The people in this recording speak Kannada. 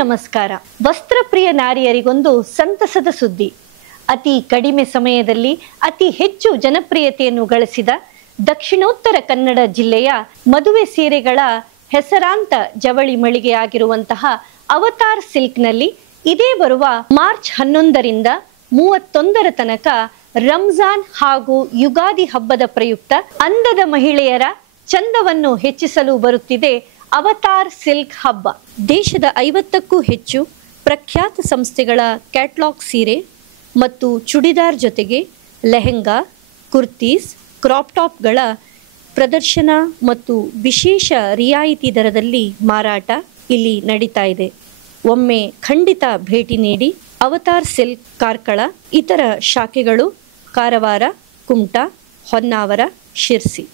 ನಮಸ್ಕಾರ. ವಸ್ತ್ರಪ್ರಿಯ ನಾರಿಯರಿಗೊಂದು ಸಂತಸದ ಸುದ್ದಿ. ಅತಿ ಕಡಿಮೆ ಸಮಯದಲ್ಲಿ ಅತಿ ಹೆಚ್ಚು ಜನಪ್ರಿಯತೆಯನ್ನು ಗಳಿಸಿದ ದಕ್ಷಿಣೋತ್ತರ ಕನ್ನಡ ಜಿಲ್ಲೆಯ ಮದುವೆ ಸೀರೆಗಳ ಹೆಸರಾಂತ ಜವಳಿ ಮಳಿಗೆಯಾಗಿರುವಂತಹ ಅವತಾರ್ ಸಿಲ್ಕ್ನಲ್ಲಿ ಇದೇ ಬರುವ ಮಾರ್ಚ್ 11ರಿಂದ 31ರ ತನಕ ರಂಜಾನ್ ಹಾಗೂ ಯುಗಾದಿ ಹಬ್ಬದ ಪ್ರಯುಕ್ತ ಅಂದದ ಮಹಿಳೆಯರ ಚಂದವನ್ನು ಹೆಚ್ಚಿಸಲು ಬರುತ್ತಿದೆ ಅವತಾರ್ ಸಿಲ್ಕ್ ಹಬ್ಬ. ದೇಶದ 50ಕ್ಕೂ ಹೆಚ್ಚು ಪ್ರಖ್ಯಾತ ಸಂಸ್ಥೆಗಳ ಕ್ಯಾಟ್ಲಾಗ್ ಸೀರೆ ಮತ್ತು ಚೂಡಿದಾರ್ ಜೊತೆಗೆ ಲೆಹೆಂಗಾ, ಕುರ್ತೀಸ್, ಕ್ರಾಪ್ ಟಾಪ್ಗಳ ಪ್ರದರ್ಶನ ಮತ್ತು ವಿಶೇಷ ರಿಯಾಯಿತಿ ದರದಲ್ಲಿ ಮಾರಾಟ ಇಲ್ಲಿ ನಡೀತಾ ಇದೆ. ಒಮ್ಮೆ ಖಂಡಿತ ಭೇಟಿ ನೀಡಿ. ಅವತಾರ್ ಸಿಲ್ಕ್ ಕಾರ್ಕಳ, ಇತರ ಶಾಖೆಗಳು ಕಾರವಾರ, ಕುಮಟಾ, ಹೊನ್ನಾವರ, ಶಿರ್ಸಿ.